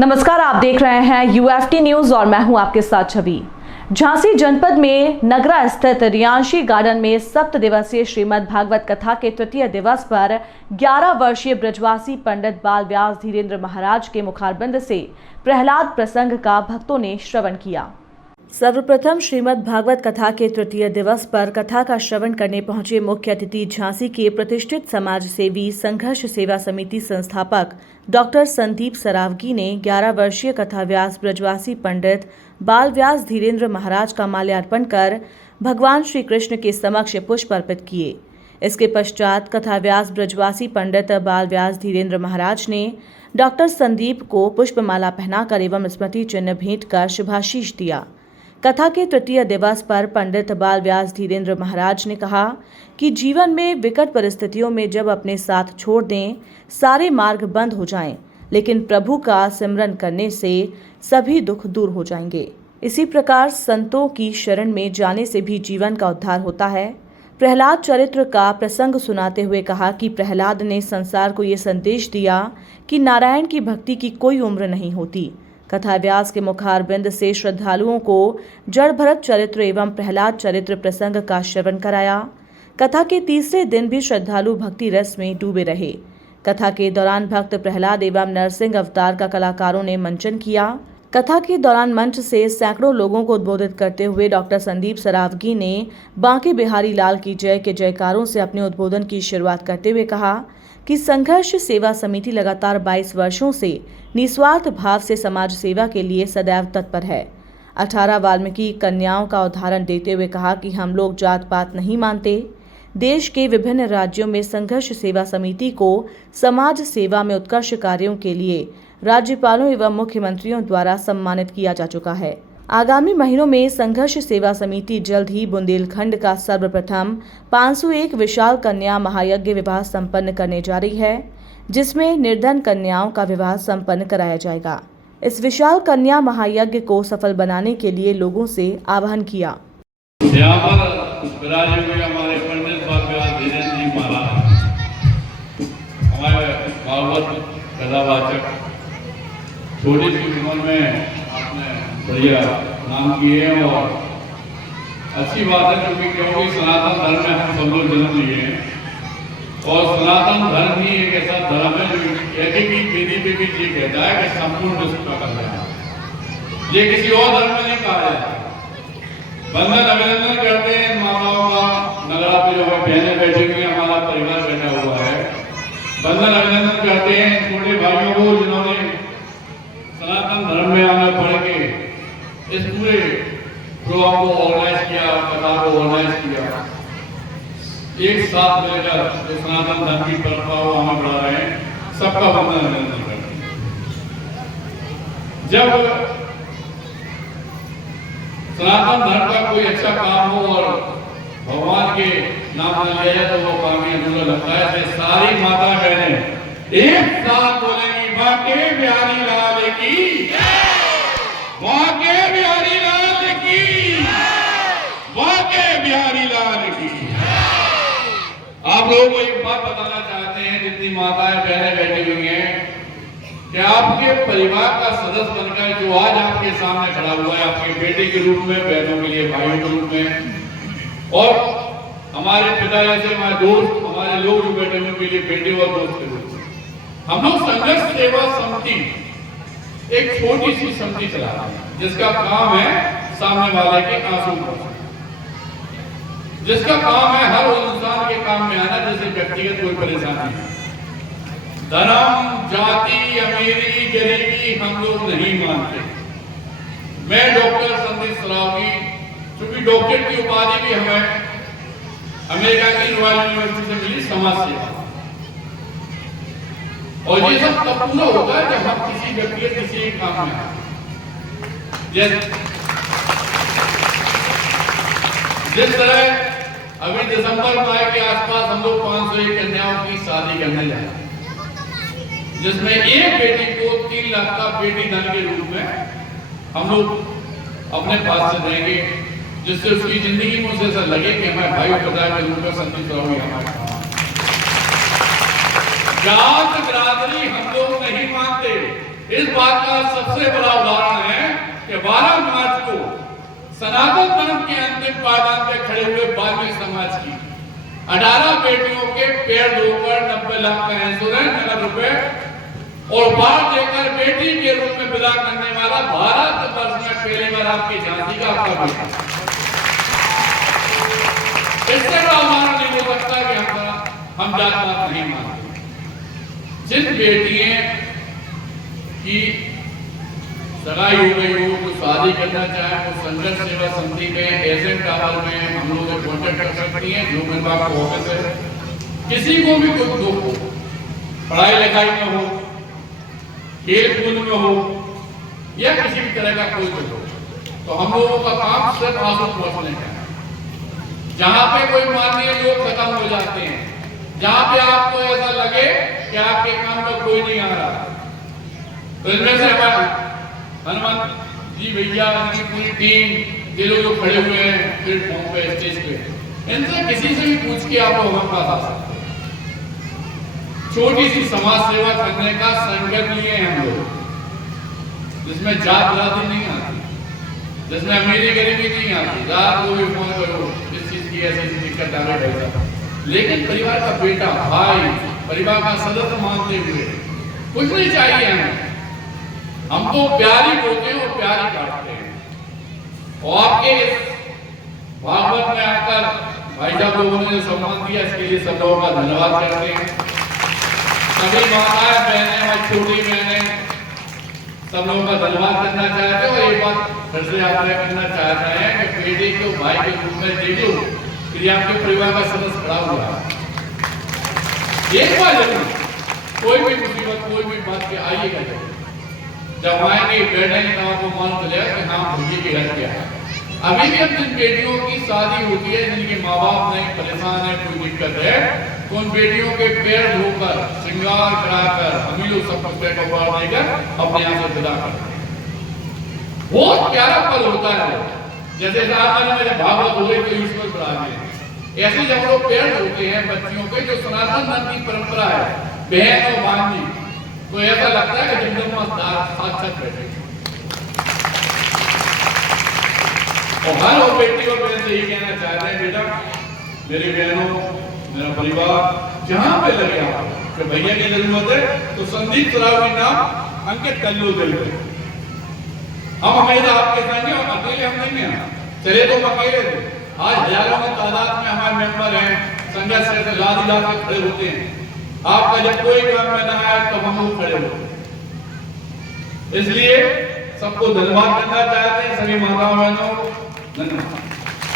नमस्कार, आप देख रहे हैं यूएफटी न्यूज और मैं हूं आपके साथ छवि। झांसी जनपद में नगरा स्थित रियांशी गार्डन में 7 दिवसीय श्रीमद् भागवत कथा के तृतीय दिवस पर 11 वर्षीय ब्रजवासी पंडित बाल व्यास धीरेन्द्र महाराज के मुखारबिंद से प्रहलाद प्रसंग का भक्तों ने श्रवण किया। सर्वप्रथम श्रीमद् भागवत कथा के तृतीय दिवस पर कथा का श्रवण करने पहुंचे मुख्य अतिथि झांसी के प्रतिष्ठित समाज सेवी संघर्ष सेवा समिति संस्थापक डॉक्टर संदीप सरावगी ने 11 वर्षीय कथा व्यास ब्रजवासी पंडित बाल व्यास धीरेन्द्र महाराज का माल्यार्पण कर भगवान श्री कृष्ण के समक्ष पुष्प अर्पित किए। इसके पश्चात कथा व्यास ब्रजवासी पंडित बाल व्यास धीरेन्द्र महाराज ने डॉक्टर संदीप को पुष्पमाला पहनाकर एवं स्मृति चिन्ह भेंट कर शुभाशीष दिया। कथा के तृतीय दिवस पर पंडित बाल व्यास धीरेन्द्र महाराज ने कहा कि जीवन में विकट परिस्थितियों में जब अपने साथ छोड़ दें, सारे मार्ग बंद हो जाएं, लेकिन प्रभु का सिमरन करने से सभी दुख दूर हो जाएंगे। इसी प्रकार संतों की शरण में जाने से भी जीवन का उद्धार होता है। प्रहलाद चरित्र का प्रसंग सुनाते हुए कहा कि प्रहलाद ने संसार को ये संदेश दिया कि नारायण की भक्ति की कोई उम्र नहीं होती। कथा व्यास के मुखारबिंद से श्रद्धालुओं को जड़ भरत चरित्र एवं प्रहलाद चरित्र प्रसंग का श्रवण कराया। कथा के तीसरे दिन भी श्रद्धालु भक्ति रस में डूबे रहे। कथा के दौरान भक्त प्रहलाद एवं नरसिंह अवतार का कलाकारों ने मंचन किया। कथा के दौरान मंच से सैकड़ों लोगों को उद्बोधित करते हुए डॉक्टर संदीप सरावगी ने बांके बिहारी लाल की जय के जयकारों से अपने उद्बोधन की शुरुआत करते हुए कहा कि संघर्ष सेवा समिति लगातार 22 वर्षों से निस्वार्थ भाव से समाज सेवा के लिए सदैव तत्पर है। 18 वाल्मीकि कन्याओं का उदाहरण देते हुए कहा कि हम लोग जात पात नहीं मानते। देश के विभिन्न राज्यों में संघर्ष सेवा समिति को समाज सेवा में उत्कृष्ट कार्यों के लिए राज्यपालों एवं मुख्यमंत्रियों द्वारा सम्मानित किया जा चुका है। आगामी महीनों में संघर्ष सेवा समिति जल्द ही बुंदेलखंड का सर्वप्रथम 501 विशाल कन्या महायज्ञ विवाह संपन्न करने जा रही है, जिसमें निर्धन कन्याओं का विवाह संपन्न कराया जाएगा। इस विशाल कन्या महायज्ञ को सफल बनाने के लिए लोगों से आह्वान किया। हमारे पंडित बाल व्यास धीरेन्द्र जी महाराज, हमारे भागवत कथावाचक, छोटी सी उम्र में आपने बढ़िया नाम किए और अच्छी बात है, क्योंकि सनातन धर्म में हम सब लोग जन्म लिए हैं और सनातन धर्म ही एक ऐसा धर्म है जो एक ही विधि पे भी ये कहता है कि संपूर्ण विश्व का कल्याण है। ये किसी और धर्म में नहीं कहा जाता। बंधन अभिनंदन करते हैं माताओं का, नगरा पे जो है बहनें बैठी हुई, हमारा परिवार बैठा हुआ है। बंधन अभिनंदन करते हैं छोटे भाइयों को जिन्होंने सनातन धर्म में आना पढ़ के इस पूरे प्रोग्राम को ऑर्गेनाइज किया, कथा को ऑर्गेनाइज किया। एक साथ मिलकर जो सनातन धर्म की परंपरा को आगे बढ़ा रहे हैं, सबका बंधन अभिनंदन करते हैं। जब सनातन धर्म का कोई अच्छा काम हो और भगवान के नाम न लिया जाए तो वो काम ही अधूरा लगता है। सारी माता बहनें एक साथ बोलेंगी, बांके बिहारी लाल की, बांके बिहारी लाल की, बांके बिहारी लाल की। आप लोगों को एक बात बताना चाहते हैं, जितनी माताएं बहनें बैठी हुई हैं, कि आपके परिवार का सदस्य बनकर जो आज आपके सामने खड़ा हुआ है, आपके बेटे के रूप में, बहनों के लिए भाइयों के रूप में, और हमारे पिता जैसे हमारे दोस्त, हमारे लोग जो बैठे हुए उनके लिए बेटे और दोस्त के रूप में, हम लोग संघर्ष सेवा समिति एक छोटी सी समिति चला रहे हैं, जिसका काम है सामने वाले के आंसू पोंछना, जिसका काम है हर इंसान के काम में आना, जैसे व्यक्तिगत कोई परेशानी है। धर्म, जाति, अमीरी, गरीबी हम लोग नहीं मानते। मैं डॉक्टर संदीप सरावगी, चूंकि डॉक्टर की उपाधि भी हमें अमेरिका की रॉयल यूनिवर्सिटी से मिली, समाज सेवा, और ये सब तब पूरा होता है जब हम किसी व्यक्ति किसी एक काम में आए। जिस तरह अभी दिसंबर माह के आसपास हम लोग 501 कन्याओं की शादी करने जा रहे हैं, जिसमें एक बेटी को 3 लाख का बेटी दान के रूप में हम लोग अपने पास से देंगे, जिससे उसकी जिंदगी में उसे ऐसा लगे कि हमारे भाई और पिता के रूप में संतुष्ट रहोगे। हमारे जात बिरादरी हम लोग नहीं मानते, इस बात का सबसे बड़ा उदाहरण है कि 12 मार्च को सनातन धर्म के अंतिम पायदान पे खड़े हुए वाल्मीकि समाज की 18 बेटियों के पैर धोकर 90 लाख का इंश्योरेंस नगद रुपए और बाढ़ देकर बेटी के रूप में विदा करने वाला भारत वर्ष में पहली बार आपकी झांसी का आपका बेटा। इससे बड़ा उदाहरण नहीं हो सकता कि हम जात पात नहीं मानते। जिन बेटियां की सगाई हो गई हो, तो शादी करना चाहे वो संघर्ष सेवा समिति में, एजेंट टावर में हम लोग कॉन्टेक्ट कर सकती हैं, जो मेरे पास ऑफिस है। किसी को भी कोई दुख हो, पढ़ाई लिखाई में हो, खेल कूद में हो या किसी भी तरह का कोई दुख हो, तो हम लोगों का काम सिर्फ आंसू पहुंचने का है। जहां पे कोई माननीय लोग खत्म हो जाते हैं, जहां पे आपको ऐसा लगे कि आपके काम में कोई नहीं आ रहा, तो इनमें से हमारे हनुमान जी भैया, इनकी पूरी टीम, ये लोग जो खड़े हुए हैं प्लेटफॉर्म पे, स्टेज पे, इनसे किसी से भी पूछ के आप लोग हमारे पास आ सकते हैं। छोटी सी समाज सेवा करने का संकल्प लिए हम लोग, जिसमें जात बिरादरी नहीं आती, जिसमें अमीरी गरीबी नहीं आती, रात को भी फोन करो इस चीज की ऐसी दिक्कत आ रही है, लेकिन परिवार का बेटा, भाई, परिवार का सदस्य मानते हुए कुछ नहीं चाहिए हमें। हम तो प्यार ही बोलते हैं और प्यार ही काटते हैं। और आपके भागवत में आकर भाई साहब लोगों ने जो सम्मान दिया, इसके लिए सब लोगों का धन्यवाद करते हैं। सभी माताएं, बहनें और छोटी बहनें, सब लोगों का धन्यवाद करना चाहते हैं। और एक बात फिर से आग्रह करना चाहते हैं कि बेटे को भाई के रूप में देखो कि आपके परिवार का सदस्य खड़ा हुआ है। एक बार जरूर कोई भी मुसीबत, कोई भी बात के आइएगा जरूर, जब आएंगे बैठेंगे तो आपको मालूम चलेगा कि हाँ भैया के घर क्या है। अभी भी अब जिन बेटियों की शादी होती है, जिनके माँ बाप नहीं परेशान है, कोई दिक्कत है, तो उन बेटियों के पैर धोकर, श्रृंगार कराकर, हम लोग सब कुछ को बाढ़ देकर अपने यहाँ से विदा करते हैं। बहुत प्यारा पल होता है। जैसे मेरे भागवत हो गए तो ईश्वर बुलाते, ऐसे जब लोग पैर धोते हैं बच्चियों के, जो सनातन धर्म की परंपरा है, बहन और भांजी, तो ऐसा लगता है कि जगदम्बा साक्षात बैठे। और हर वो बेटी और बहन से यही कहना चाहते हैं, बेटा, मेरी बहनों, मेरा परिवार जहां पे लगे आप कि भैया की जरूरत है तो संदीप सरावगी नाम अंकित कर लो दिल में। हम हमेशा आपके संग हैं, और अकेले हम नहीं हैं। चले तो हम अकेले थे, आज हजारों की तादाद में हमारे मेंबर हैं, संघर्ष से लाद ला के खड़े होते हैं। आपका जब कोई काम में ना आए तो हम लोग खड़े होते। इसलिए सबको धन्यवाद करना चाहते हैं, सभी माताओं बहनों, धन्यवाद।